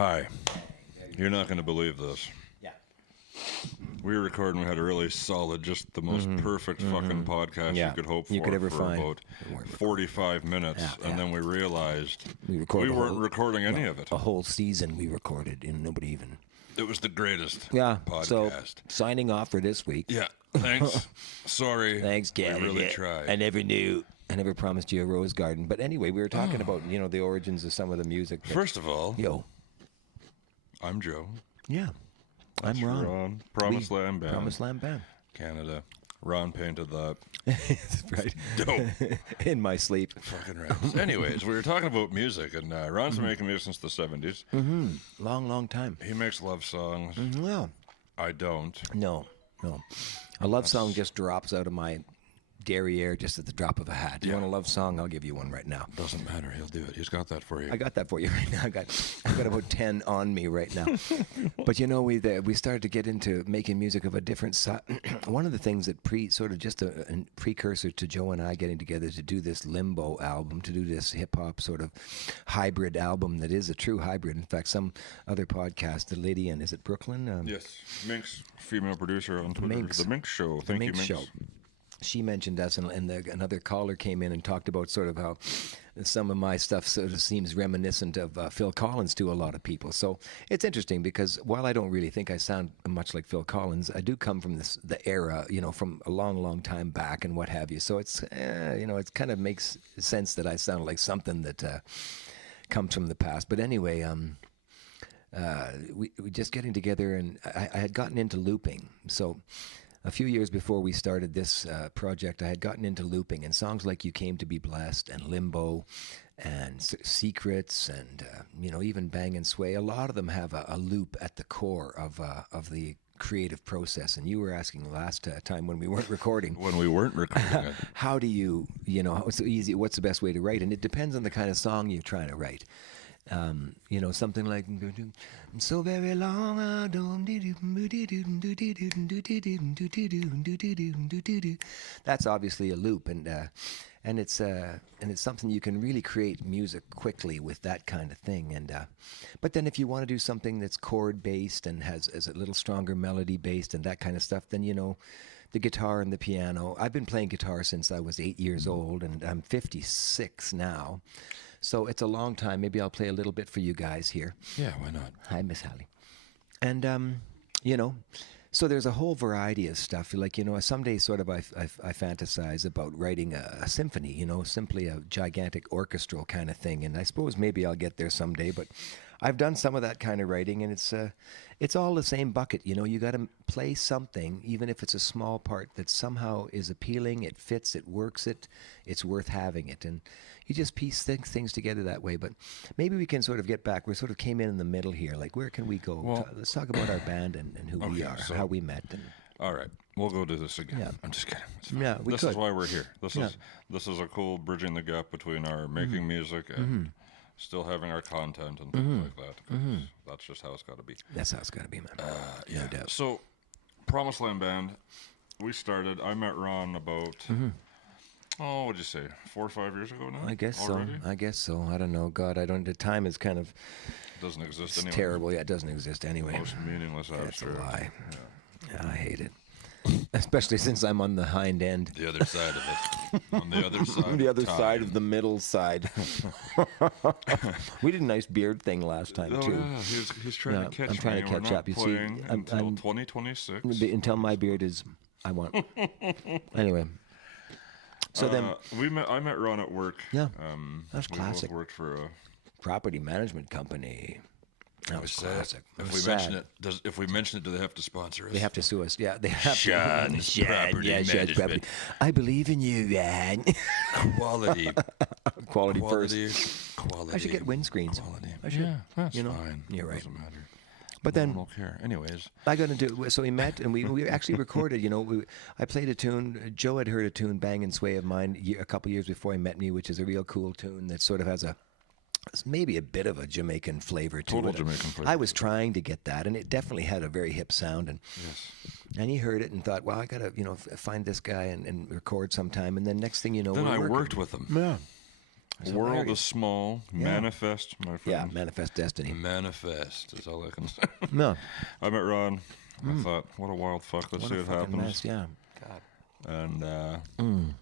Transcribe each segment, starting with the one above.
Hi. You're not going to believe this. Yeah. We were recording. We had a really solid, just the most perfect fucking podcast you could hope for. You could ever for find. about 45 minutes. Yeah, and then we realized we recorded weren't recording any of it. A whole season we recorded, and nobody even. It was the greatest podcast. So, signing off for this week. Yeah. Thanks. Sorry. Thanks, Gavin. We really tried. I never knew. I never promised you a rose garden. But anyway, we were talking about, the origins of some of the music. First of all, yo, I'm Joe. Yeah. That's I'm Ron. Promised Land Band. Promised Land Band. Canada. Ron painted that. That's right. Dope. In my sleep. Fucking right. Anyways, we were talking about music, and Ron's been making music since the 70s. Long, long time. He makes love songs. Well, I don't. No. A love song just drops out of my derriere just at the drop of a hat. You want a love song? I'll give you one right now. Doesn't matter. He'll do it. He's got that for you. I got that for you right now. I've got about 10 on me right now. But we started to get into making music of a different side. One of the things that just a precursor to Joe and I getting together to do this Limbo album, to do this hip hop sort of hybrid album that is a true hybrid. In fact, some other podcast, the lady in, is it Brooklyn? Yes, Minx, female producer on Twitter. Minx. The Minx Show. Thank you, Minx. Show. She mentioned us, and another caller came in and talked about sort of how some of my stuff sort of seems reminiscent of Phil Collins to a lot of people. So it's interesting because while I don't really think I sound much like Phil Collins, I do come from the era, from a long, long time back and what have you. So it's, it kind of makes sense that I sound like something that comes from the past. But anyway, we just getting together, and I had gotten into looping. So a few years before we started this project, I had gotten into looping, and songs like You Came to Be Blessed and Limbo and Secrets and, even Bang and Sway, a lot of them have a loop at the core of the creative process. And you were asking last time when we weren't recording. When we weren't recording it. How do you, what's the best way to write? And it depends on the kind of song you're trying to write. Something like so very long. That's obviously a loop, and it's something you can really create music quickly with that kind of thing. And but then if you want to do something that's chord based and has a little stronger melody based and that kind of stuff, then the guitar and the piano. I've been playing guitar since I was 8 years old, and I'm 56 now. So it's a long time. Maybe I'll play a little bit for you guys here. Yeah, why not? Hi, Miss Hallie. And, so there's a whole variety of stuff. Like, someday sort of I fantasize about writing a symphony, simply a gigantic orchestral kind of thing. And I suppose maybe I'll get there someday, but I've done some of that kind of writing, and it's all the same bucket. You got to play something, even if it's a small part that somehow is appealing, it fits, it works, it's worth having it. And you just piece things together that way. But maybe we can sort of get back. We sort of came in the middle here. Like, where can we go? Well, let's talk about our band and who we are, how we met. All right, we'll go to this again. Yeah. I'm just kidding. Yeah, this is why we're here. This is a cool bridging the gap between our making music and still having our content and things like that. That's just how it's got to be. That's how it's got to be, man. Yeah. No doubt. So, Promised Land Band, we started. I met Ron about, what'd you say, 4 or 5 years ago now? I guess already? so. I guess so. I don't know. God, the time is kind of... Doesn't exist it's anyway. terrible. Yeah, it doesn't exist anyway. Most meaningless abstract. That's a lie. Yeah. I hate it. Especially since I'm on the hind end. The other side of it. On the other side. The other side of the middle side. We did a nice beard thing last time too. Yeah, he's trying to catch me. I'm trying to catch up. You see, until 2026. Until my beard is, I want. Anyway. So then I met Ron at work. Yeah, that's classic. We both worked for a property management company. That was classic. If we mention it, do they have to sponsor us? They have to sue us. Yeah, they have Sean's to. Property Management. Property. I believe in you, man. Quality first. Quality. I should get windscreens. Quality. I should. Yeah, that's fine. You're right. Doesn't matter. But then, I don't care. Anyways, I got into. So we met and we actually recorded. I played a tune. Joe had heard a tune, "Bang and Sway" of mine a couple years before he met me, which is a real cool tune that sort of has maybe a bit of a Jamaican flavor to it. Total Jamaican flavor. I was trying to get that, and it definitely had a very hip sound. And he heard it and thought, well, I got to find this guy and record sometime. And then next thing you know, then I worked with him. Yeah. It's World hilarious. is small. Yeah. Manifest, my Yeah, friend. manifest destiny. Manifest is all I can say. No. I met Ron. I thought, what a wild fuck. Let's What see a what fucking happens. mess, yeah. God. And,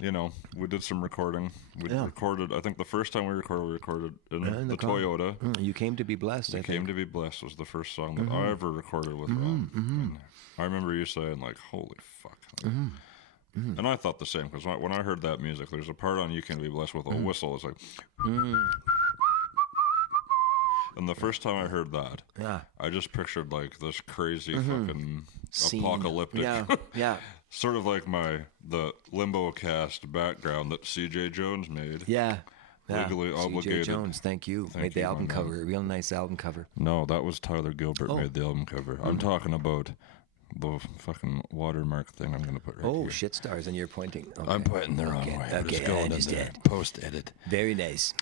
you know, we did some recording. We recorded, I think the first time we recorded in the car. Toyota. You came to be blessed, I think. Came to be blessed was the first song that I ever recorded with Ron. And I remember you saying, like, holy fuck. Like, and I thought the same, because when I heard that music, there's a part on You Can Be Blessed with a whistle. It's like... And the first time I heard that, I just pictured, like, this crazy fucking Scene. apocalyptic... Yeah. Sort of like the Limbocast background that C.J. Jones made. Yeah. Legally obligated. C.J. Jones, thank you. Made the you, album my cover, a real nice album cover. No, that was Tyler Gilbert made the album cover. I'm talking about the fucking watermark thing I'm going to put right here. Oh, shit stars, and you're pointing. Okay. I'm pointing the wrong way. I'm just I going in understand. the post-edit. Very nice.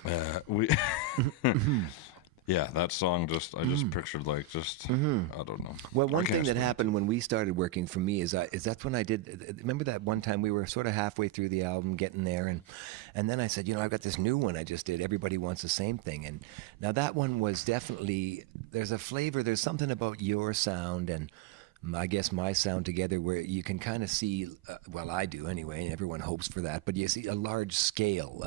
Yeah, that song I just pictured like I don't know. Well, one thing that happened when we started working for me is that's when I did. Remember that one time we were sort of halfway through the album, getting there, and then I said, I've got this new one I just did. Everybody Wants the Same Thing, and now that one was definitely there's a flavor. There's something about your sound and I guess my sound together where you can kind of see, well, I do anyway, and everyone hopes for that, but you see a large scale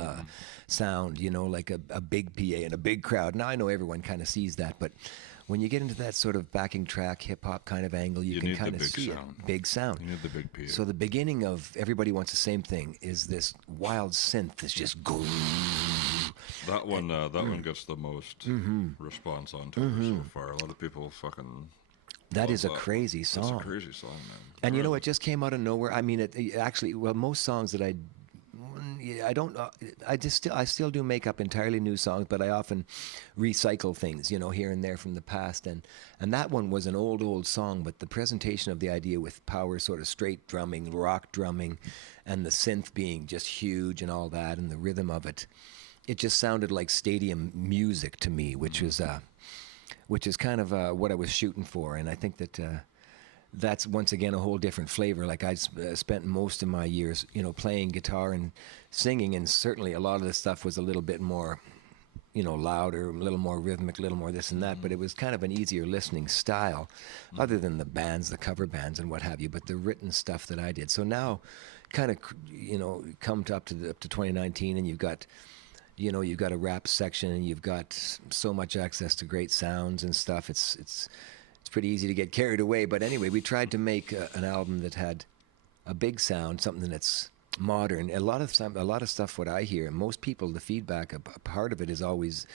sound, like a big PA and a big crowd. Now I know everyone kind of sees that, but when you get into that sort of backing track, hip-hop kind of angle, you can kind of see it. Big sound. You need the big PA. So the beginning of Everybody Wants the Same Thing is this wild synth that's just... That one gets the most response on Twitter so far. A lot of people fucking... That is a crazy song. It's a crazy song, man. And it just came out of nowhere. I mean, it actually, most songs that I still do make up entirely new songs, but I often recycle things, here and there from the past. And that one was an old song, but the presentation of the idea with power, sort of straight drumming, rock drumming, and the synth being just huge and all that, and the rhythm of it, it just sounded like stadium music to me, which is kind of what I was shooting for. And I think that that's, once again, a whole different flavor. Like I spent most of my years, playing guitar and singing, and certainly a lot of the stuff was a little bit more, louder, a little more rhythmic, a little more this and that, but it was kind of an easier listening style, other than the bands, the cover bands and what have you, but the written stuff that I did. So now, kind of, come up to 2019, and you've got a rap section, and you've got so much access to great sounds and stuff. It's pretty easy to get carried away. But anyway, we tried to make an album that had a big sound, something that's modern. A lot of stuff, what I hear, most people, the feedback, a part of it is always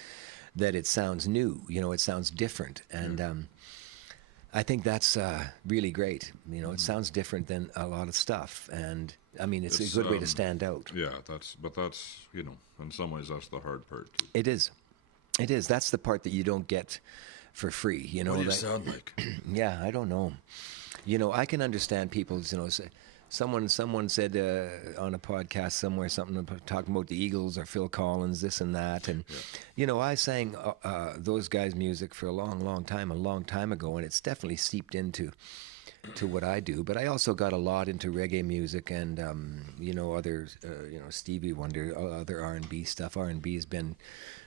that it sounds new. It sounds different, and I think that's really great. It sounds different than a lot of stuff, and I mean, it's a good way to stand out. Yeah, that's in some ways that's the hard part too. It is. That's the part that you don't get for free. What do you sound like? Yeah, I don't know. I can understand people. Say, someone said on a podcast somewhere something about talking about the Eagles or Phil Collins, this and that, and I sang those guys' music for a long time ago, and it's definitely seeped into what I do. But I also got a lot into reggae music and other Stevie Wonder, other R&B stuff. R&B has been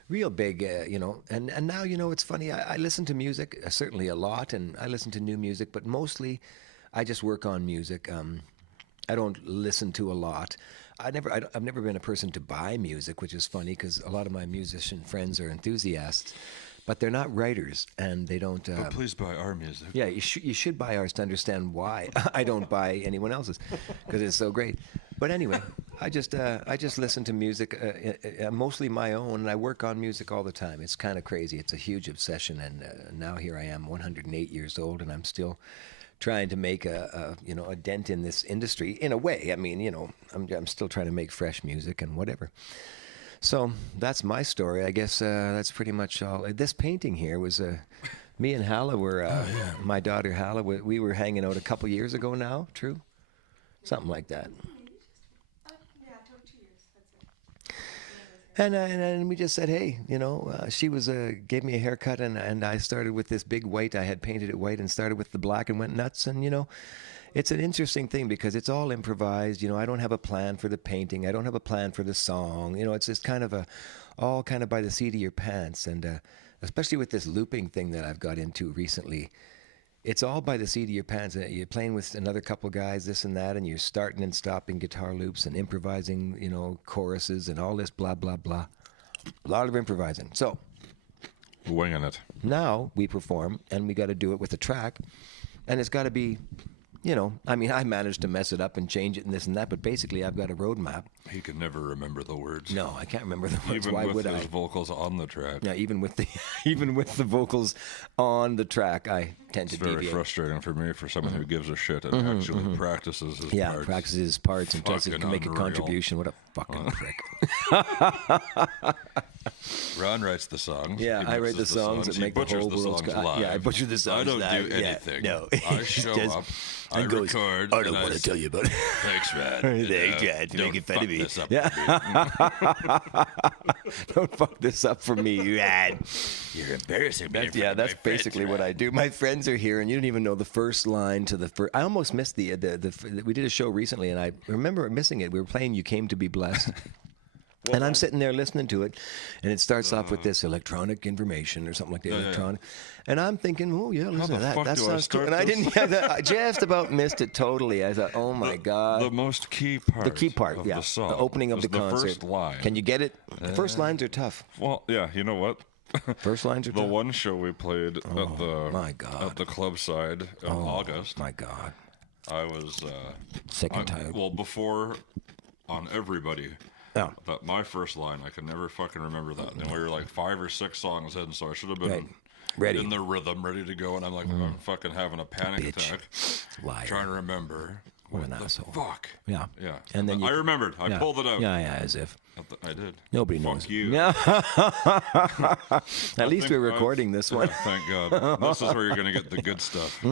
real big, and now it's funny. I listen to music certainly a lot, and I listen to new music, but mostly I just work on music. I don't listen to a lot. I've never been a person to buy music, which is funny because a lot of my musician friends are enthusiasts, but they're not writers, and they don't. But please buy our music. Yeah, you should buy ours to understand why I don't buy anyone else's, because it's so great. But anyway, I just listen to music, mostly my own, and I work on music all the time. It's kind of crazy. It's a huge obsession, and now here I am, 108 years old, and I'm still trying to make a dent in this industry in a way. I mean, I'm still trying to make fresh music and whatever. So that's my story. I guess that's pretty much all. This painting here was me and Hala were my daughter Hala. We were hanging out a couple years ago now. True, something like that. And we just said, hey, she gave me a haircut, and I started with this big white. I had painted it white and started with the black and went nuts. And, it's an interesting thing because it's all improvised. You know, I don't have a plan for the painting. I don't have a plan for the song. You know, it's just kind of all kind of by the seat of your pants. And especially with this looping thing that I've got into recently, it's all by the seat of your pants. You're playing with another couple guys, this and that, and you're starting and stopping guitar loops and improvising, you know, choruses and all this blah, blah, blah. A lot of improvising. So winging it. now we perform, and we got to do it with a track, and it's got to be, you know, I mean, I managed to mess it up and change it and this and that, but basically I've got a roadmap. He can never remember the words. No, I can't remember the words. Even Why with would his I? vocals on the track. Yeah, even with the vocals on the track, I tend to It's very deviate. frustrating for me, for someone who gives a shit and actually practices his Yeah, parts. practices his parts and does it Fucking to make a unreal. contribution. What a fucking prick. Ron writes the songs. Yeah, He I write the mixes songs that He make the butchers whole the world. songs live. Yeah, I butcher the songs. I don't live. do Yeah, anything. no. I show Just- up. I and goes, record. I and don't want to tell you about it. Thanks, man. Thanks, man, for don't making fun fuck of me. this up Yeah. for me. Don't fuck this up for me, man. You're embarrassing me. Yeah, that's basically what I do. My friends are here, and you don't even know the first line to the first. I almost missed the. We did a show recently, and I remember missing it. We were playing "You Came to Be Blessed." And I'm sitting there listening to it, and it starts off with this electronic information or something like that. Electronic, and I'm thinking, oh yeah, listen to that. fuck That do I sounds cool. start And I this? didn't have that. I just about missed it totally. I thought, oh my god. The most key part. The key part, of yeah. the song. The opening of is the concert. first line. Can you get it? The first lines are tough. Well, yeah. You know what? First lines are The tough. one show we played at the my God. at the club side in August. My god. I was Sick and tired. well before on everybody. Yeah. That my first line, I can never fucking remember that. And we were like 5 or 6 songs in, so I should have been Right. Ready. in the rhythm, ready to go. And I'm like, I'm fucking having a panic Bitch. attack, Liar. trying to remember. What an the asshole. fuck? Yeah. Yeah. And then I remembered. I yeah. pulled it out. Yeah, yeah, as if. I did. Nobody Fuck knows. you. Yeah. At least think we're I've- recording this one. Thank God. This is where you're going to get the good stuff. The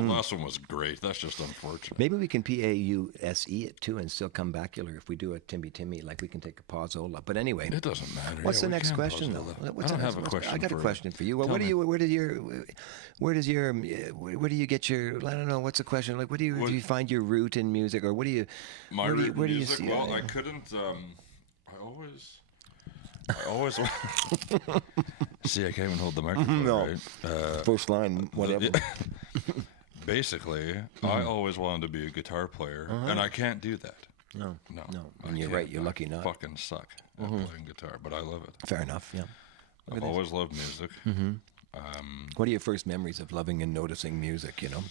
last one was great. That's just unfortunate. Maybe we can PAUSE it too and still come bacular if we do a Timmy. Like we can take a pausola. But anyway. It doesn't matter. What's Yeah, the we next can question, pause though? all that. What's I don't the have a next question. I got a for- question for you. Well, Tell where do me. you, where do you get your? I don't know. What's the question? Like, do you find your root in music, or what do you? My where do you, root where in do you music? see? Well, it? I couldn't. I always. See, I can't even hold the microphone. No. Right? First line, whatever. Basically, I always wanted to be a guitar player, and I can't do that. No. No. And I you're can't. right. You're I lucky not. Fucking suck at playing guitar, but I love it. Fair enough. Yeah. I've always loved music. What are your first memories of loving and noticing music? You know,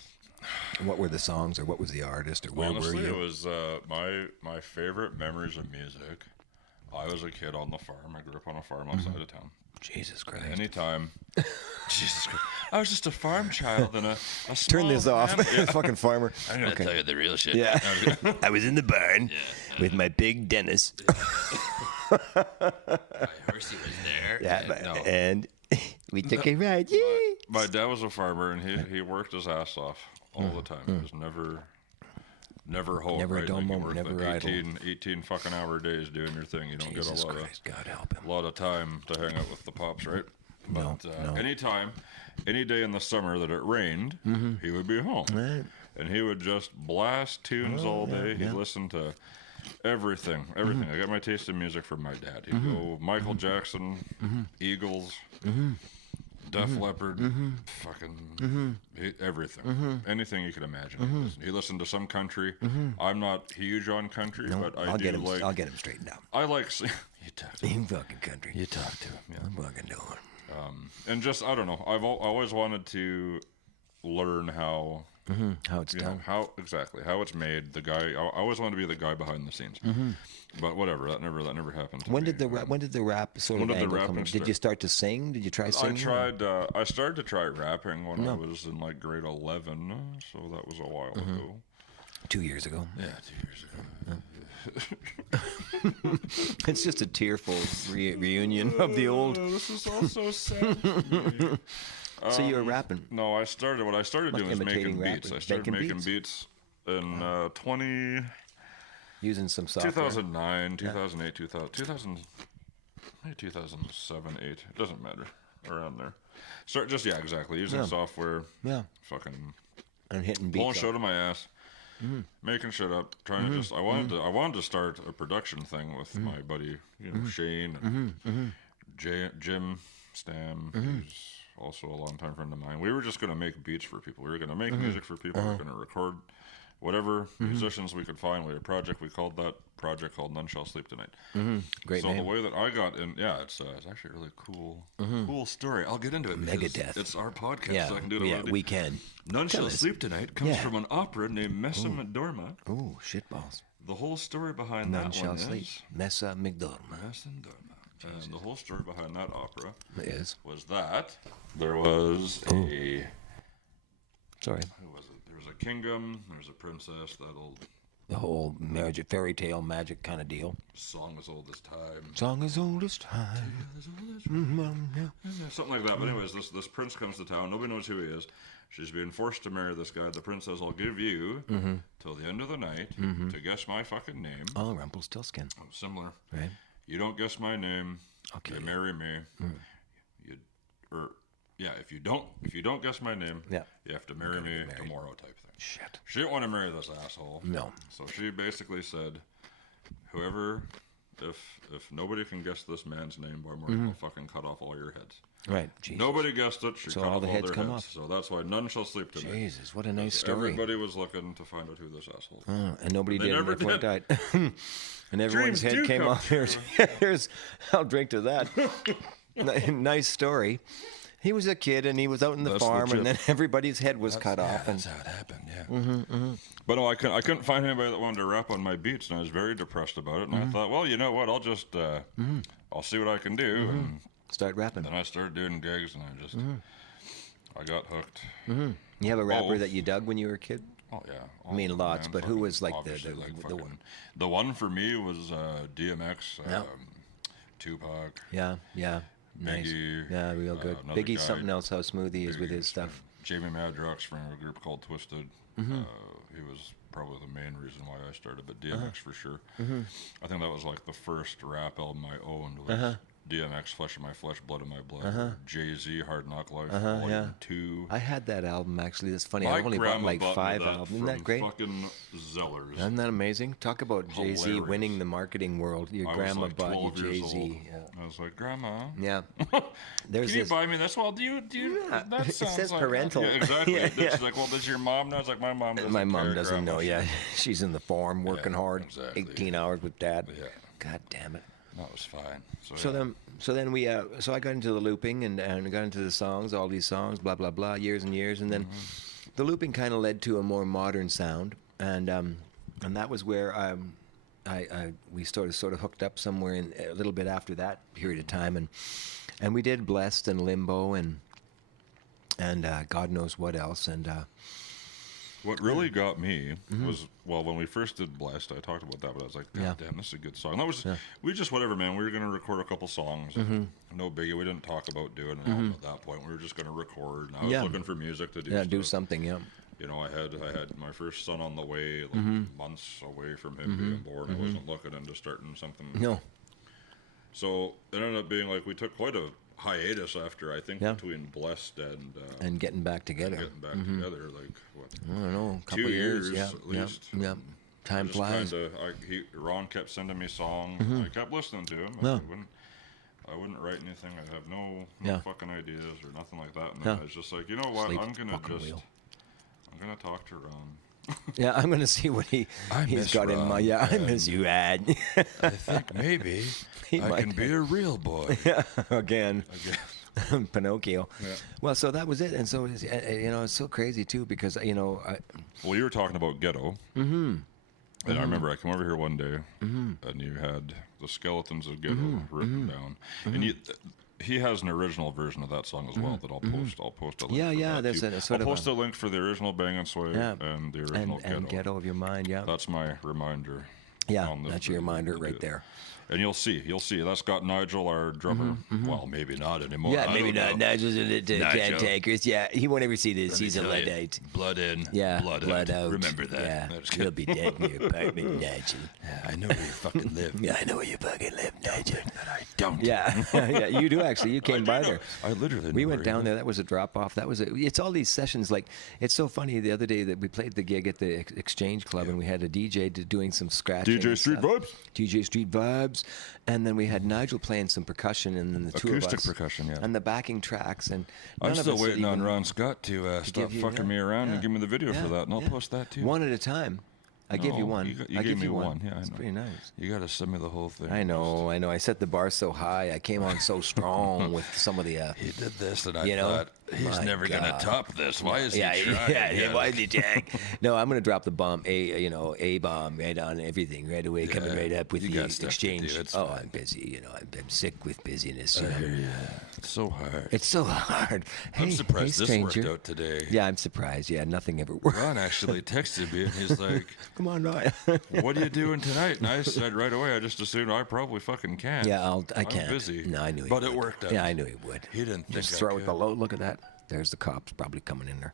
what were the songs, or what was the artist, or where Honestly, were you? it was my favorite memories of music. I was a kid on the farm. I grew up on a farm outside of town. Jesus Christ! Anytime, Jesus Christ, I was just a farm child in a Turn small this off, town. Yeah. fucking farmer. I'm gonna tell you the real shit. Yeah, I was in the barn with my big Dennis. My horsey was there. Yeah, and we took a ride. Yay! My dad was a farmer, and he worked his ass off all the time. He was never home. Never a right? dull Like, you moment, work never like idle. 18 fucking hour days doing your thing. You don't Jesus get Christ, God help him. a lot of time to hang out with the pops, right? No, But no. anytime, any day in the summer that it rained, he would be home. Right. And he would just blast tunes all day. He'd listen to everything. I got my taste in music from my dad. He'd go Michael Jackson, Eagles, Def Leppard, fucking everything. Anything you could imagine. He listened to some country. I'm not huge on country, but I I'll do get him. like... I'll get him straightened out. I like... You talk to him. In fucking country. You talk to him, yeah. I'm fucking doing. And just, I don't know. I've always wanted to learn how... How it's You know, done. how it's made. The guy, I always wanted to be the guy behind the scenes, but whatever. That never happened. To When me. did the rap sort When of did the angle rapping come? Did start? you start to sing? Did you try I singing? tried. I started to try rapping when I was in like grade 11, so that was a while ago. 2 years ago. Yeah, 2 years ago. It's just a tearful reunion of the old. This is all so sad. for me. So you were rapping. No, what I started doing was imitating making beats. rappers. I started Making making beats in Using some software. 2009, 2008, 2000, maybe 2007, 8. It doesn't matter. Around there. Start just, yeah, exactly. Using software. Yeah. Fucking And hitting pulling beats. shit out of my ass. making shit up, trying to just. I wanted to start a production thing with my buddy, Shane, and Jim Stam, who's also a longtime friend of mine. We were just going to make beats for people. We were going to make music for people. We were going to record whatever musicians we could find. We had a project. We called that project called None Shall Sleep Tonight. Great so name. The way that I got in, it's actually a really cool story. I'll get into it. Megadeth. It's our podcast, so I can do it. Yeah, we can. None Shall Sleep Tonight comes from an opera named Messa McDormand. Oh, shitballs. The whole story behind None that shall one sleep. is Messa McDormand. Messa McDormand. And the whole story behind that opera was that there was a... Sorry. Who was it? There was a kingdom, there was a princess, the whole magic, fairy tale magic kind of deal. Song as old as time. Song as old as time. Something like that. But anyways, this prince comes to town. Nobody knows who he is. She's being forced to marry this guy. The prince says, I'll give you till the end of the night to guess my fucking name. Oh, Rumpelstiltskin. Similar. Right. You don't guess my name, you marry me. If you don't guess my name, you have to marry me tomorrow type thing. Shit. She didn't want to marry this asshole. No. So she basically said, if nobody can guess this man's name, boy, we're going to fucking cut off all your heads. Right. Jesus. Nobody guessed it. She so cut all off the all heads their come heads. off. So that's why none shall sleep tonight. Jesus, what a nice story. Everybody was looking to find out who this asshole was. And nobody did. Never Everyone did. died. And everyone's Dreams head do came come off. true. I'll drink to that. Nice story. He was a kid and he was out in the farm, and then everybody's head was cut off. That's how it happened. Yeah. But no, I couldn't find anybody that wanted to rap on my beats, and I was very depressed about it. And I thought, well, you know what? I'll just I'll see what I can do. And start rapping. then I started doing gigs, and I just I got hooked. You have a rapper that you dug when you were a kid? Oh yeah. I mean, lots, but who was like obviously, the one? The one for me was DMX, Tupac. Yeah. Nice. Biggie, yeah, real good. Biggie's something else, how smooth he is with his stuff. Jamie Madrox from a group called Twisted. He was probably the main reason why I started, but DMX for sure. I think that was like the first rap album I owned was DMX, Flesh of My Flesh, Blood of My Blood. Jay-Z, Hard Knock Life, Volume 2. I had that album, actually. That's funny. My I only bought like grandma 5 albums. Isn't that great? Fucking Zellers. Isn't that amazing? Talk about Jay-Z Hilarious. winning the marketing world. Your grandma like bought you 12 years Jay-Z. old. Yeah. I was like, Grandma, Yeah. can you buy me this? Well, do you? That It sounds says like parental. Yeah, exactly. Yeah, She's like, well, does your mom know? I was like, my mom doesn't. My mom care, doesn't Grandma. know. Yeah, she's in the farm working hard, exactly. 18 hours with Dad. Yeah. God damn it. That was fine. So then we so I got into the looping and got into the songs, all these songs, blah blah blah, years and years, and then the looping kind of led to a more modern sound, and that was where we sort of hooked up somewhere in a little bit after that period of time, and we did Blessed and Limbo and God knows what else, and what really got me was, well, when we first did Blessed, I talked about that, but I was like, God damn, this is a good song. That was we just whatever, man. We were gonna record a couple songs. No biggie. We didn't talk about doing an album at that point. We were just gonna record. And I was looking for music to do. Yeah, do something. Yeah. You know, I had my first son on the way, like months away from him being born. I wasn't looking into starting something. No. So it ended up being like we took quite a hiatus after, I think, between Blessed and getting back together. Together, like what? I don't know, a couple 2 years, years at least. Yeah. Time flies. Ron kept sending me songs. I kept listening to him. I wouldn't write anything. I have no fucking ideas or nothing like that. And then I was just like, you know what? I'm gonna talk to Ron. Yeah, I'm gonna see what he's got in mind. Yeah, I miss you, Ad. I think maybe I can be a real boy again. Pinocchio. Yeah. Well, so that was it, and so it's so crazy too because well, you were talking about ghetto, and I remember I came over here one day, and you had the Skeletons of Ghetto written down, and he has an original version of that song as well that I'll post. I'll post a link. Yeah. There's I'll post a link for the original Bang and Sway and the original and Ghetto of Your Mind. Yeah. That's my reminder. Yeah, on this that's your video reminder to right do. there. And you'll see. That's got Nigel, our drummer. Well, maybe not anymore. Yeah, I maybe don't not. know. Nigel's in it. Nigel. Cantankerous. Yeah, he won't ever see this. Let me He's a tell you, Luddite. blood in, Yeah, blood out. Remember that. Yeah, No, just you'll kidding. be dead in your apartment, Nigel. I know where you fucking live. Yeah, I know where you fucking live, Nigel. That I don't. Yeah, yeah, you do actually. You came by there. I literally. We know went where down you there. That was a drop off. That was it's all these sessions. Like it's so funny. The other day that we played the gig at the Exchange Club, and we had a DJ doing some scratching. DJ and Street stuff. Vibes? DJ Street Vibes, and then we had Nigel playing some percussion, and then the two of us Acoustic percussion, yeah. and the backing tracks. And I'm none of still us had waiting on even- Ron Scott to stop give you- fucking yeah, me around yeah, and give me the video for yeah, that, and I'll yeah. post that too. One at a time. I give you No, one. you I gave give me you one. Yeah, I It's know. pretty nice. You got to send me the whole thing. I know. I set the bar so high. I came on so strong with some of the. He did this, and I You know? thought he's My never gonna God. top this. Why is Yeah, he trying? yeah. Why is he trying? No, I'm gonna drop the bomb. A bomb right on everything right away. Coming Yeah, right up with you the got stuff to do, exchange. it's Oh, fine. I'm busy. I'm sick with busyness. It's so hard. It's so hard. Hey, I'm surprised hey, this stranger. worked out today. Yeah, I'm surprised. Yeah, nothing ever worked. Ron actually texted me, and he's like, Come on, Ryan. "What are you doing tonight?" And I said right away, "I just assumed I probably fucking can." Yeah, I I'm can't. busy. No, I knew he But would. it worked out. Yeah, I knew he would. He didn't think Just I throw it the could. load. Look at that. There's the cops probably coming in there.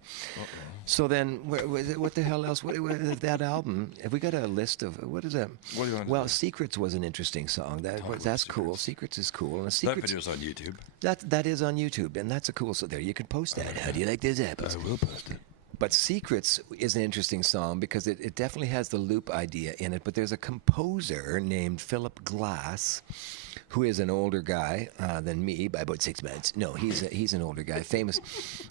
So then, what the hell else? What that album? Have we got a list of what is it? What do you want to Well, do? Secrets was an interesting song. That's cool. Secrets is cool. And That Secrets video's on YouTube. that is on YouTube, and that's a cool. So there, you can post that. How do you like those apples? I will post it. But Secrets is an interesting song because it definitely has the loop idea in it. But there's a composer named Philip Glass, who is an older guy than me by about 6 months. No, he's an older guy, famous.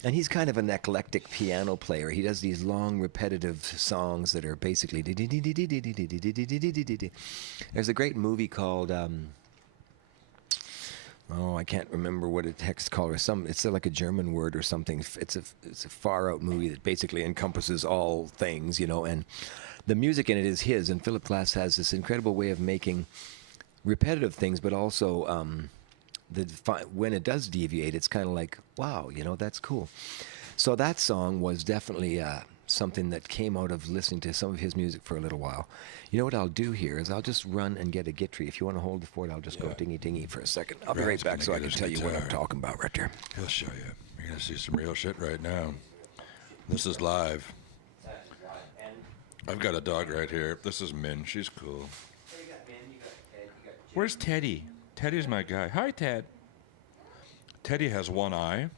And he's kind of an eclectic piano player. He does these long, repetitive songs that are basically... There's a great movie called... Oh, I can't remember what the text called or it's like a German word or something. It's a far out movie that basically encompasses all things, and the music in it is his. And Philip Glass has this incredible way of making repetitive things, but also when it does deviate, it's kind of like, wow, that's cool. So that song was definitely something that came out of listening to some of his music for a little while. You know what I'll do here is I'll just run and get a Guitar. If you want to hold the fort, I'll just go dingy for a second. I'll be right Ron's back gonna so I get can his tell you what I'm guitar. talking about right there. He'll show you. You're gonna see some real shit right now. This is live. I've got a dog right here. This is Min. She's cool. Where's Teddy? Teddy's my guy. Hi, Ted. Teddy has one eye.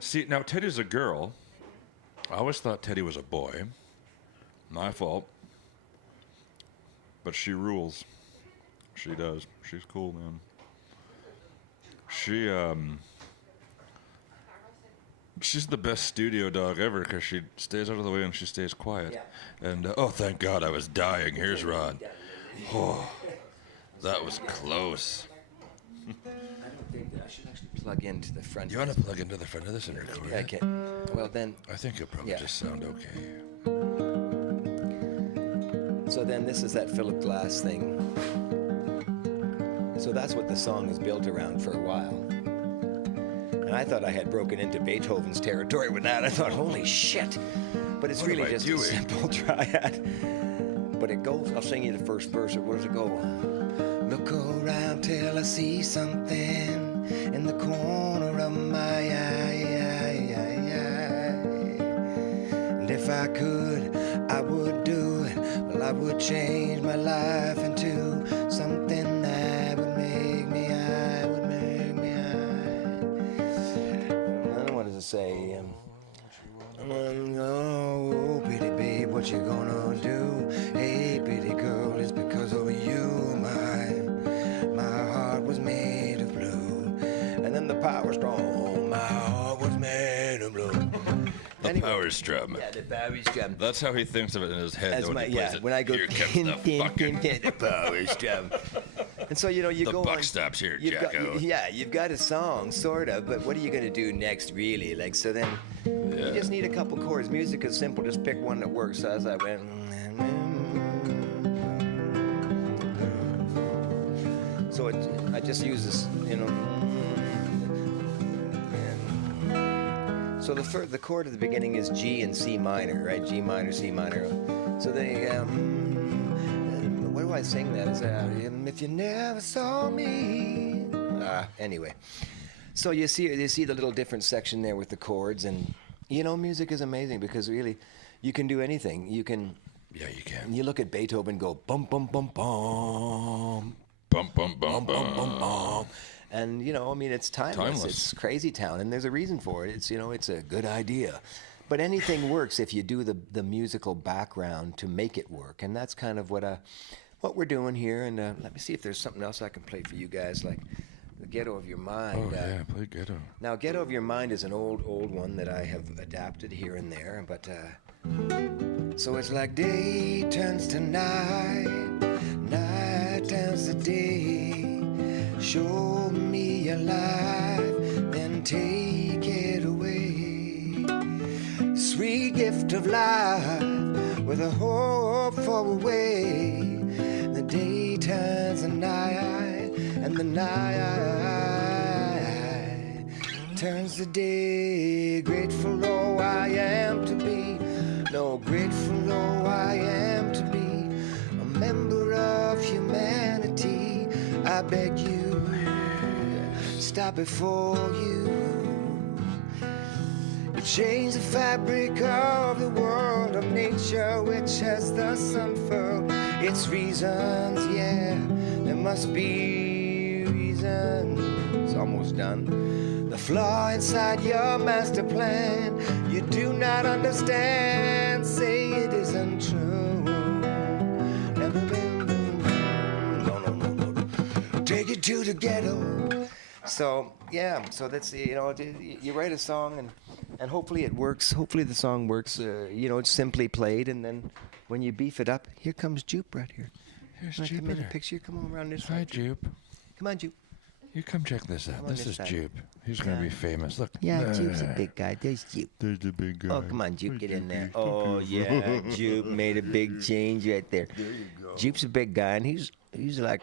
See, now Teddy's a girl. I always thought Teddy was a boy. My fault. But she rules. She does. She's cool, man. She's the best studio dog ever because she stays out of the way and she stays quiet. Yeah. And, oh, thank God I was dying. Here's Ron. Oh, that was close. I don't think that I should actually plug into the front. You want to plug into the front of this and record Yeah, I it? can. Well, then, I think it'll probably Yeah. just sound okay. so then this is that Philip Glass thing. So that's what the song is built around for a while. And I thought I had broken into Beethoven's territory with that. I thought, holy shit. But it's What am really I just doing? a simple triad. But it goes, I'll sing you the first verse. Where does it go? Look around till I see something in the corner of my eye. And if I could, I would do it. Well, I would change my life into something that would make me high, would make me high. I don't know what does it say. Oh, pretty babe, what you gonna do? Hey, pretty girl, it's because of you. My heart was made of blue, and then the power strong. My heart was made of blue. The power strum. Yeah, the power strum. That's how he thinks of it in his head. As though, when my he plays yeah, it. when I go Here comes tin, the tin, fucking tin, tin, the power strum. And so you the go buck on. stops here, You've got, Jacko. you've got a song, sort of, but what are you going to do next, really? Like, so then you just need a couple chords. Music is simple. Just pick one that works. So as I went. So I just use this, So the chord at the beginning is G and C minor, right? G minor, C minor. So then you go. I sing that? It's, if you never saw me. Anyway. So you see the little different section there with the chords, and music is amazing because really, you can do anything. You can. Yeah, you can. You look at Beethoven, go bum bum bum bum, bum bum bum bum bum bum, and it's timeless. It's crazy town, and there's a reason for it. It's a good idea, but anything works if you do the musical background to make it work, and that's kind of what we're doing here. And let me see if there's something else I can play for you guys, like. The Ghetto of Your Mind. Oh, yeah, play Ghetto. Now, Ghetto of Your Mind is an old one that I have adapted here and there, but, so it's like day turns to night, night turns to day, show me your life, then take it away, sweet gift of life, with a hope for a way, the day turns to night, and the night turns to day. Grateful, oh, I am to be. No, grateful, oh, I am to be a member of humanity. I beg you, stop before you. You change the fabric of the world of nature, which has thus unfurled its reasons. Yeah, there must be. It's almost done. The flaw inside your master plan you do not understand. Say it isn't true. Never been. No. Take it to the ghetto. So yeah. So that's you write a song and hopefully it works. Hopefully the song works. It's simply played, and then when you beef it up, here comes Jupe right here. Here's Jupe. Come in the Jupiter. picture. Come on around this Hi, side. Jupe. Come on, Jupe. You come check this out. This is side. Jupe. He's going to be famous. Look. Yeah, Jupe's a big guy. There's Jupe. There's the big guy. Oh, come on, Jupe, get in there. Oh, yeah, Jupe made a big change right there. There you go. Jupe's a big guy, and he's like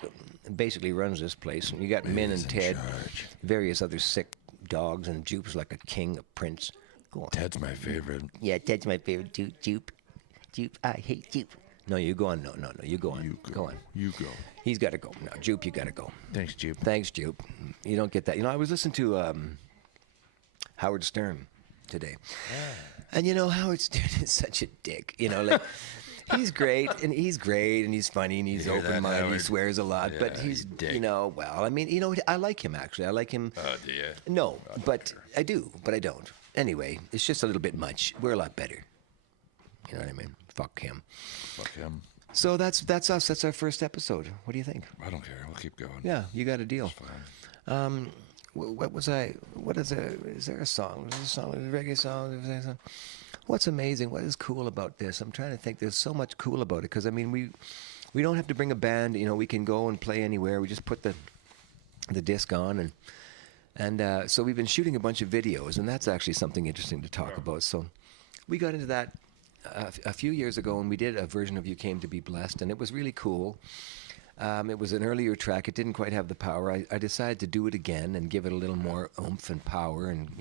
basically runs this place. And you got Min and Ted, various other sick dogs, and Jupe's like a king, a prince. Go on. Ted's my favorite. Yeah, Ted's my favorite too. Jupe, I hate Jupe. No, you go on. No, you go on. Go on. You go. He's got to go. No, Jupe, you got to go. Thanks, Jupe. Thanks, Jupe. You don't get that. I was listening to Howard Stern today. Yeah. And Howard Stern is such a dick. He's great and he's funny and he's open-minded. He swears a lot, but he's I like him actually. I like him. Do you? No, but I do, but I don't. Anyway, it's just a little bit much. We're a lot better. You know what I mean? Fuck him. Fuck him. So that's us. That's our first episode. What do you think? I don't care. We'll keep going. Yeah, you got a deal. It's fine. Is there a song? Is there a song? Is it a reggae song? Is there a song? What's amazing? What is cool about this? I'm trying to think. There's so much cool about it because we don't have to bring a band. We can go and play anywhere. We just put the disc on and so we've been shooting a bunch of videos, and that's actually something interesting to talk about. So we got into that a few years ago, and we did a version of You Came to Be Blessed, and it was really cool. It was an earlier track. It didn't quite have the power. I decided to do it again and give it a little more oomph and power, and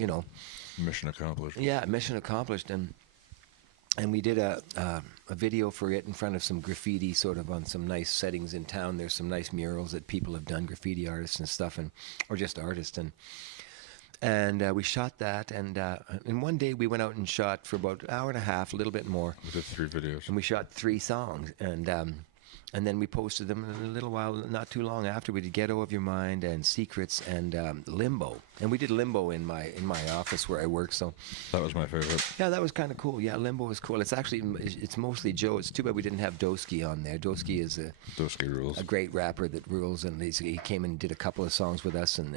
Mission accomplished. Yeah, mission accomplished. And we did a video for it in front of some graffiti, sort of on some nice settings in town. There's some nice murals that people have done, graffiti artists and stuff, or just artists. And we shot that, and one day we went out and shot for about an hour and a half, a little bit more. We did 3 videos. And we shot 3 songs, and then we posted them in a little while, not too long after. We did Ghetto of Your Mind and Secrets and Limbo. And we did Limbo in my office where I work, so. That was my favorite. Yeah, that was kind of cool. Yeah, Limbo was cool. It's mostly Joe. It's too bad we didn't have Doski on there. Doski is Doski rules. A great rapper that rules, and he came and did a couple of songs with us, and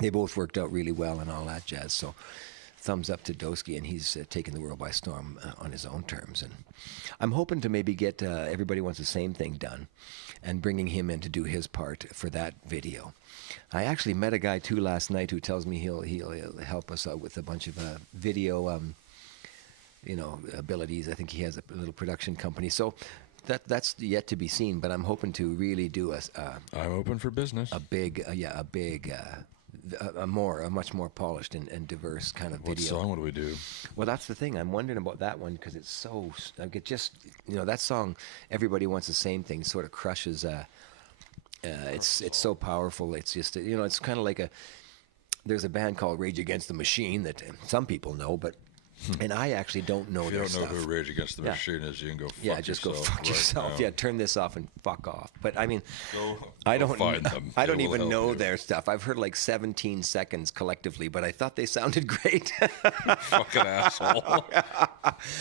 they both worked out really well and all that jazz. So thumbs up to Doski, and he's taken the world by storm on his own terms. And I'm hoping to maybe get Everybody Wants the Same Thing done and bringing him in to do his part for that video. I actually met a guy, too, last night who tells me he'll help us out with a bunch of video abilities. I think he has a little production company. So that's yet to be seen, but I'm hoping to really do I'm open for business. a big a much more polished and diverse kind of What video. song would we do? Well, that's the thing. I'm wondering about that one because it's so. Like it just, that song. Everybody wants the same thing. Sort of crushes. It's so powerful. It's just it's kind of like a. There's a band called Rage Against the Machine that some people know, but. And I actually don't know If their you don't know stuff. who Rage Against the Machine is, you can go fuck Yeah, just go fuck right yourself. now. Yeah, turn this off and fuck off. But I mean, Go find them. I They don't will even help know you. their stuff. I've heard like 17 seconds collectively, but I thought they sounded great. Fucking asshole. All right,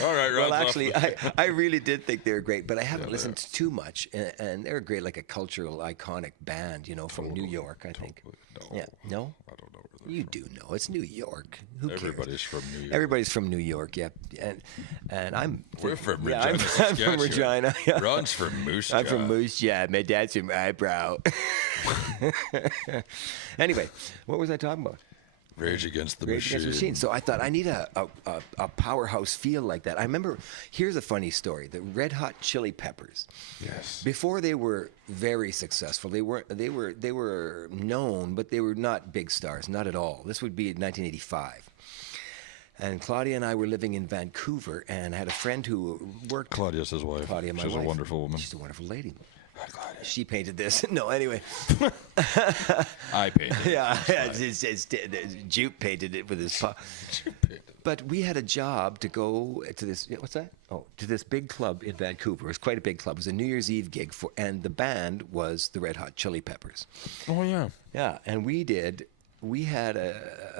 Well, Ron's off actually, the- I really did think they were great, but I haven't Yeah, listened to too much. And they're great, like a cultural, iconic band, from New York, I think. Totally. Yeah, no? I don't know where they're You from. do know. It's New York. Who cares? Everybody's from New York. Everybody's from New York, yep. And I'm... We're from yeah, Regina, I'm Saskatchewan. from Regina. Yeah. Ron's from Moose I'm Jaw. from Moose Jaw. My dad's from Eyebrow. Anyway, what was I talking about? Rage Against the Rage Machine. Against the Machine. So I thought I need a powerhouse feel like that. I remember. Here's a funny story: the Red Hot Chili Peppers. Yes. Before they were very successful, they were known, but they were not big stars, not at all. This would be 1985. And Claudia and I were living in Vancouver, and I had a friend who worked. Claudia's his wife. Claudia, my She's wife. a wonderful woman. She's a wonderful lady. Hi, Claudia. She painted this. No, anyway. I painted it. Yeah, Jupe painted it with his paw. But we had a job to go to this. What's that? Oh, to this big club in Vancouver. It was quite a big club. It was a New Year's Eve gig and the band was the Red Hot Chili Peppers. Oh, yeah. Yeah, and we had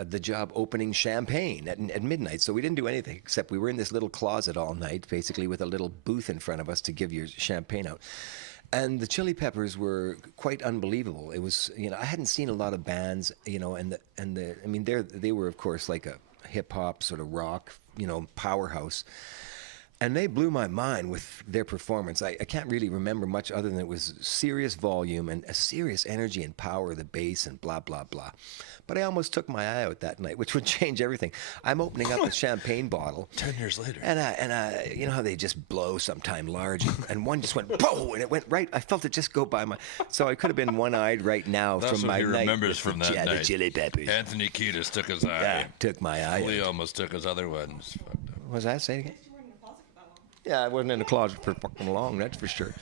the job opening champagne at midnight, so we didn't do anything except we were in this little closet all night, basically with a little booth in front of us to give your champagne out. And the Chili Peppers were quite unbelievable. It was, I hadn't seen a lot of bands, they were of course like a hip hop sort of rock, powerhouse. And they blew my mind with their performance. I can't really remember much other than it was serious volume and a serious energy and power, the bass and blah, blah, blah. But I almost took my eye out that night, which would change everything. I'm opening up a champagne bottle. 10 years later. And I, you know how they just blow sometime large? And one just went, boom, and it went right. I felt it just go by my... So I could have been one-eyed right now That's from what my he night. remembers with from the, that yeah, night. the Chili Peppers. Anthony Kiedis took his eye. Yeah, took my eye Lee out. almost took his other ones. What was that saying again? Yeah, I wasn't in the closet for fucking long, that's for sure.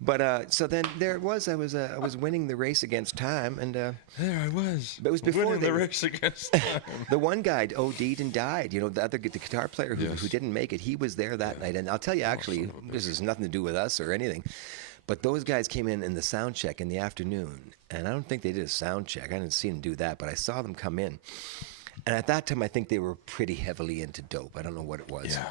But so then there it was. I was winning the race against time, and There I was. But it was before winning they the were- race against time. the one guy OD'd and died. The guitar player who Yes. didn't make it, he was there that night. And I'll tell you, actually, this has nothing to do with us or anything. But those guys came in the sound check in the afternoon, and I don't think they did a sound check. I didn't see them do that, but I saw them come in. And at that time, I think they were pretty heavily into dope. I don't know what it was. Yeah.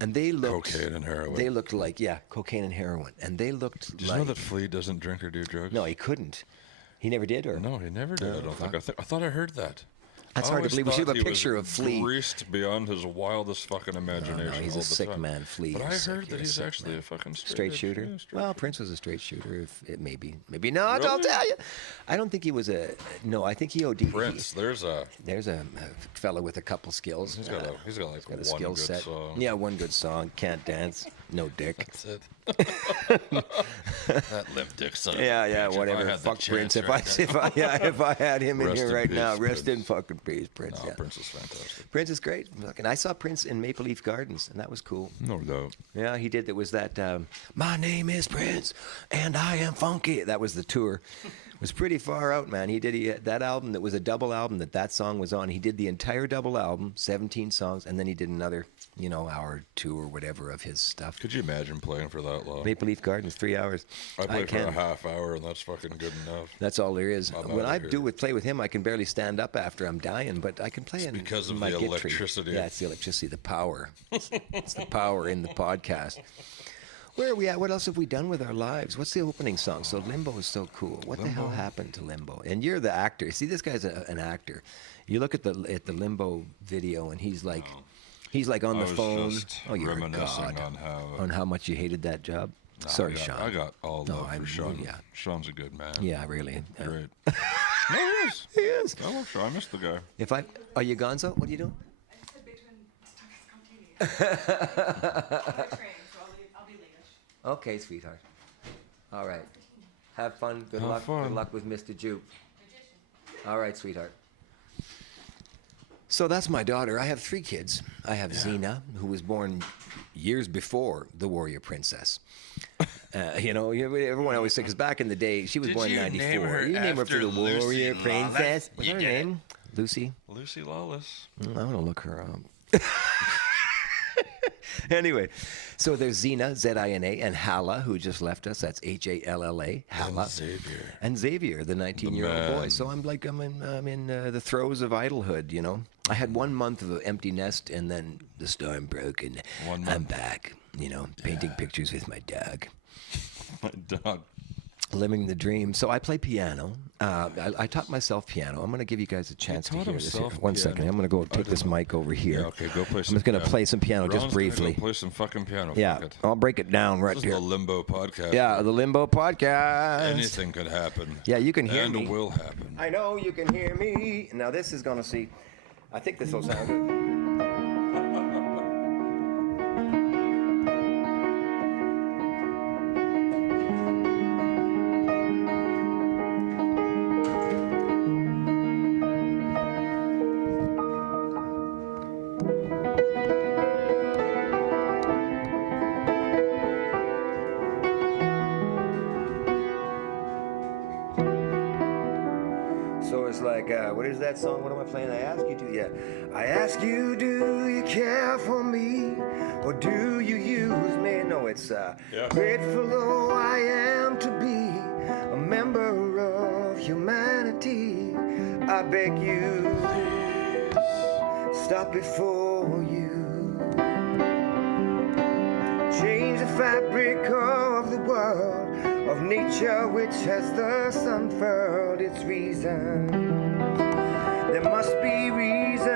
And they looked... Cocaine and heroin. They looked like, cocaine and heroin. And they looked Did you know that Flea doesn't drink or do drugs? No, he couldn't. He never did, or... No, he never did. I don't think. I thought I heard that. That's I hard to always believe. We should thought have a he was picture of Flea. Greased beyond his wildest fucking imagination. he's all a the sick time. man, Flea. But I He's sick. heard that He's a he's sick actually man. a fucking Straight shooter. Yeah, straight Well, Prince was a straight shooter. If it maybe not. I'll Really? tell you. I don't think he was a. No, I think he OD'd. Prince. There's a There's a fella with a couple skills. he's got like got a one skill good set. song. Yeah, one good song. Can't dance. No dick. That's it. That limp dick son. of a Yeah, bitch. If I whatever. had the Fuck Prince. chance If I had him in Rest here in right peace, now, rest Prince. in fucking peace, Prince. No, Yeah. Prince is fantastic. Prince is great. And I saw Prince in Maple Leaf Gardens, and that was cool. No doubt. Yeah, he did. There was that. My name is Prince, and I am funky. That was the tour. It was pretty far out, man. He had that album that was a double album that song was on. He did the entire double album, 17 songs, and then he did another, hour or two or whatever of his stuff. Could you imagine playing for that long? Maple Leaf Gardens, 3 hours. I play for can. a half hour, and that's fucking good enough. That's all there is. I'm When outta I here. play with him, I can barely stand up after I'm dying, but I can play in because of my the Gittree. electricity. Yeah, it's the electricity, the power. It's the power in the podcast. Where are we at? What else have we done with our lives? What's the opening song? So Limbo is so cool. What the hell happened to Limbo? And you're the actor. See, this guy's an actor. You look at the Limbo video, and he's like on I the was phone. just Oh, you're a reminiscing god. on how Much you hated that job. No, Sorry, I got, Sean. I got all No, love I- for Sean. yeah. Sean's a good man. Yeah, really. Great. No, he is. He is. I love Sean. I miss the guy. Are you Gonzo? What are you doing? I just said between stuff is competing. I'll be late-ish. Okay, sweetheart. All right. Have fun. Good Have luck. fun. Good luck with Mr. Jupe. All right, sweetheart. So that's my daughter. I have 3 kids. I have Xena, who was born years before the Warrior Princess. Everyone always says, because back in the day, she was born in 94. You name her after the Warrior Princess. What's her name? Lucy? Lucy Lawless. I want to look her up. Anyway, so there's Xena, Z-I-N-A, and Hala, who just left us. That's H-A-L-L-A, Hala. And Xavier, the 19-year-old boy. So I'm in the throes of idlehood, you know. I had 1 month of an empty nest, and then the storm broke, and I'm back, painting pictures with my dog. My dog. Living the dream. So I play piano. I taught myself piano. I'm going to give you guys a chance to hear this here. One second. I'm going to go take this mic over here. Yeah, okay, go play some I'm just going to play some piano Ron's just briefly. Go play some fucking piano. Yeah, I'll break it down right this here. This is the Limbo Podcast. Yeah, the Limbo Podcast. Anything could happen. Yeah, you can hear me. And will happen. I know you can hear me. Now this is going to see. I think this will sound good. So it's like, what is that song? What am I playing? I ask you to, yeah. I ask you, do you care for me? Or do you use me? No, it's grateful though I am to be a member of humanity. I beg you, stop before you change the fabric of the world, of nature which has thus unfurled its reason. There must be reason.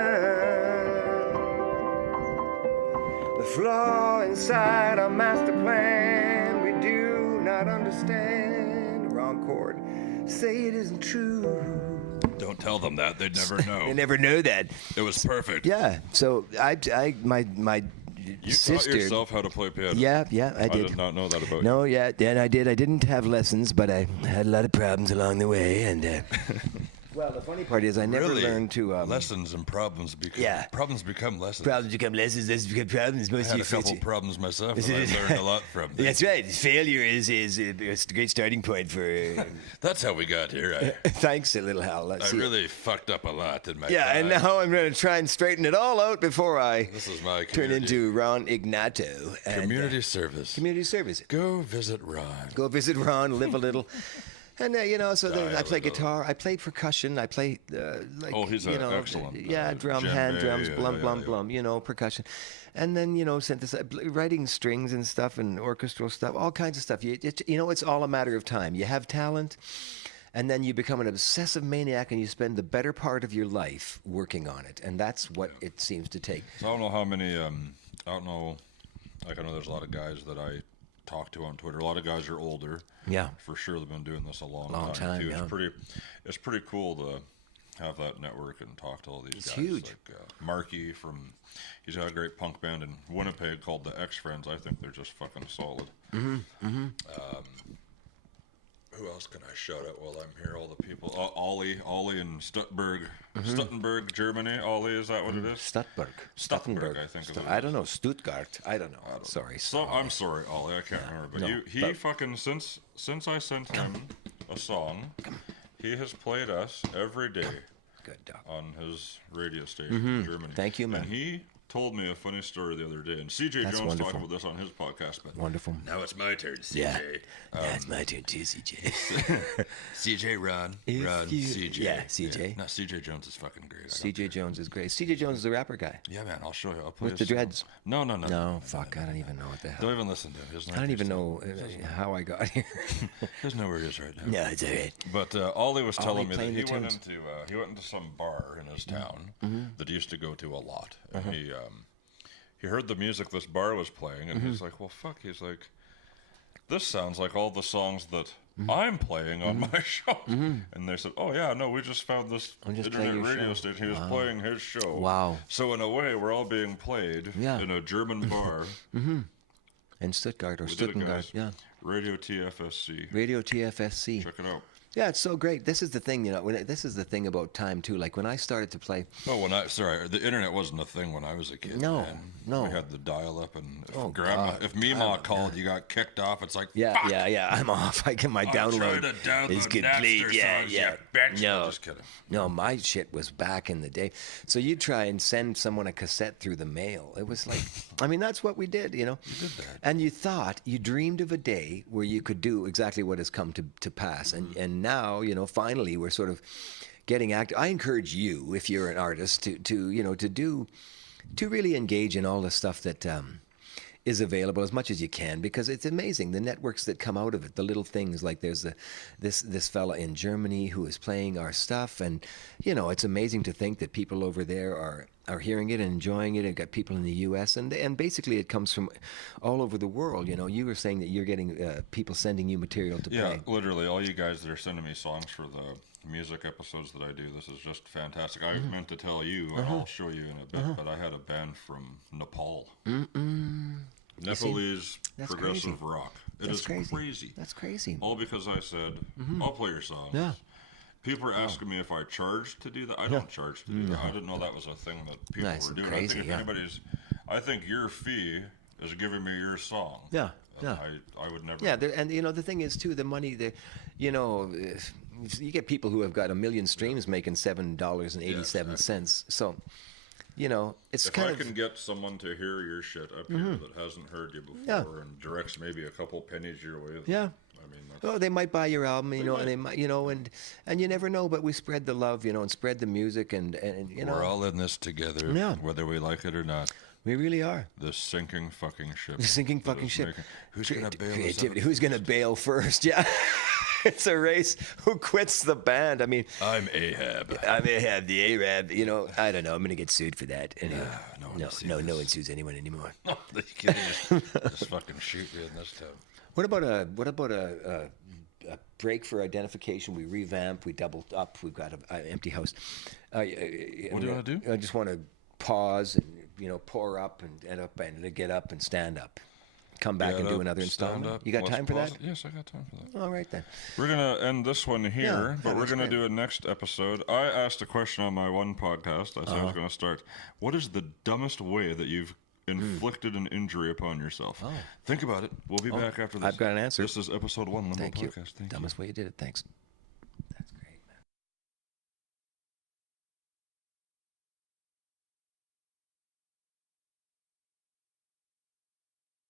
The flaw inside our master plan we do not understand. Wrong chord. Say it isn't true. Don't tell them that. They'd never know. They never know that. It was perfect. Yeah. So my You sister. taught yourself how to play piano. Yeah, I did. I did not know that about you. No, yeah, and I did. I didn't have lessons, but I had a lot of problems along the way. And well, the funny part is, I never learned to lessons and problems become problems become lessons. Problems become lessons. Lessons become problems. I had a couple problems myself, and I learned a lot from them. That's right. Failure is a great starting point for. That's how we got here. Thanks, a little Hal. I really fucked up a lot in my time. And now I'm going to try and straighten it all out before I turn into Ron Ignato. And, community service. Community service. Go visit Ron. Go visit Ron. Live a little. And so then I play guitar, I play percussion, I play he's excellent. Drum, hand drums, blum, percussion, and then synthesize, writing strings and stuff, and orchestral stuff, all kinds of stuff. It's all a matter of time. You have talent, and then you become an obsessive maniac, and you spend the better part of your life working on it, and that's what it seems to take. So I don't know how many. I know there's a lot of guys that I talk to on Twitter. A lot of guys are older. Yeah, for sure. They've been doing this a long time too. Yeah. It's pretty cool to have that network and talk to all these guys. It's huge. Like Marky he's got a great punk band in Winnipeg called the X Friends. I think they're just fucking solid. Who else can I shout out while I'm here? All the people. Ollie in Stuttenberg, Germany. Ollie, is that what it is? Stuttenberg, I think. I don't know. Stuttgart. I don't know. Sorry. I'm sorry, Ollie. I can't remember. But he fucking since I sent him a song, he has played us every day. Good dog. On his radio station in Germany. Thank you, man. And he told me a funny story the other day, and CJ Jones talked about this on his podcast. But wonderful. Now it's my turn, CJ. Yeah, it's my turn too, CJ. CJ, Ron, CJ. Yeah, CJ. Yeah. No, CJ Jones is fucking great. CJ Jones is great. CJ Jones is a rapper guy. Yeah, man, I'll show you. I'll play with the dreads. No. No, fuck, I don't even know what the hell. Don't even listen to it. I don't even know how I got here. Doesn't know where he is right now. No, it's all right. But Ollie was telling me that he went into some bar in his town that he used to go to a lot, and he heard the music this bar was playing, and he's like, well, fuck. He's like, this sounds like all the songs that I'm playing on my show. And they said, oh, yeah, no, we just found this internet radio station. He was playing his show. Wow. So in a way, we're all being played in a German bar. In Stuttgart or Stuttgart, yeah. Radio TFSC. Radio TFSC. Check it out. Yeah, it's so great. This is the thing, this is the thing about time too. Like when I started to play. Oh, the internet wasn't a thing when I was a kid. No, man. no. We had the dial-up, and if God. Meemaw called, you got kicked off. It's like, Yeah, fuck! yeah. I'm off. I get my download. Trying to download It's complete. Napster Yeah, songs, yeah. you bitch. No, Just kidding. No, my shit was back in the day. So you'd try and send someone a cassette through the mail. It was like, I mean, that's what we did, You did that. And you dreamed of a day where you could do exactly what has come to pass. And now, finally we're sort of getting active. I encourage you, if you're an artist, to really engage in all the stuff that is available as much as you can, because it's amazing the networks that come out of it, the little things like there's this fella in Germany who is playing our stuff, and it's amazing to think that people over there are hearing it and enjoying it, and got people in the US, and basically it comes from all over the world. You were saying that you're getting people sending you material to play. Yeah, literally all you guys that are sending me songs for the music episodes that I do, this is just fantastic. I meant to tell you, and I'll show you in a bit, but I had a band from Nepal. Nepalese progressive rock. It is crazy. That's crazy. All because I said, I'll play your songs. Yeah. People are asking me if I charge to do that. I don't charge to do that. I didn't know that was a thing that people were doing. Crazy, I think your fee is giving me your song. Yeah. Yeah. I would never. Yeah, and the thing is too, the money, you get people who have got 1 million streams making $7.87. So, it's if kind I of. can get someone to hear your shit up here that hasn't heard you before and directs maybe a couple pennies your way. Yeah. I mean, Oh, they might buy your album, and they might, and you never know. But we spread the love, and spread the music, and we're all in this together, whether we like it or not. We really are. The sinking fucking ship. The sinking fucking ship. Who's going to bail? Creativity. Who's going to bail first? Yeah. It's a race. Who quits the band? I mean, I'm Ahab. I'm Ahab, the Arab. I don't know. I'm going to get sued for that. Anyway. No one sues anyone anymore. No, they can just fucking shoot you in this town. What about a break for identification? We revamp. We double up. We've got an empty house. What do you want to do? I just want to pause and pour up and get up and stand up. Come back and do another installment. You got time for that? Yes, I got time for that. All right then. We're gonna end this one here, but we're gonna do a next episode. I asked a question on my one podcast. I said I was gonna start. What is the dumbest way that you've inflicted an injury upon yourself? Think about it. We'll be back after this. I've got an answer. This is episode 1 Limbo Podcast. Thank you. Dumbest way you did it. Thanks.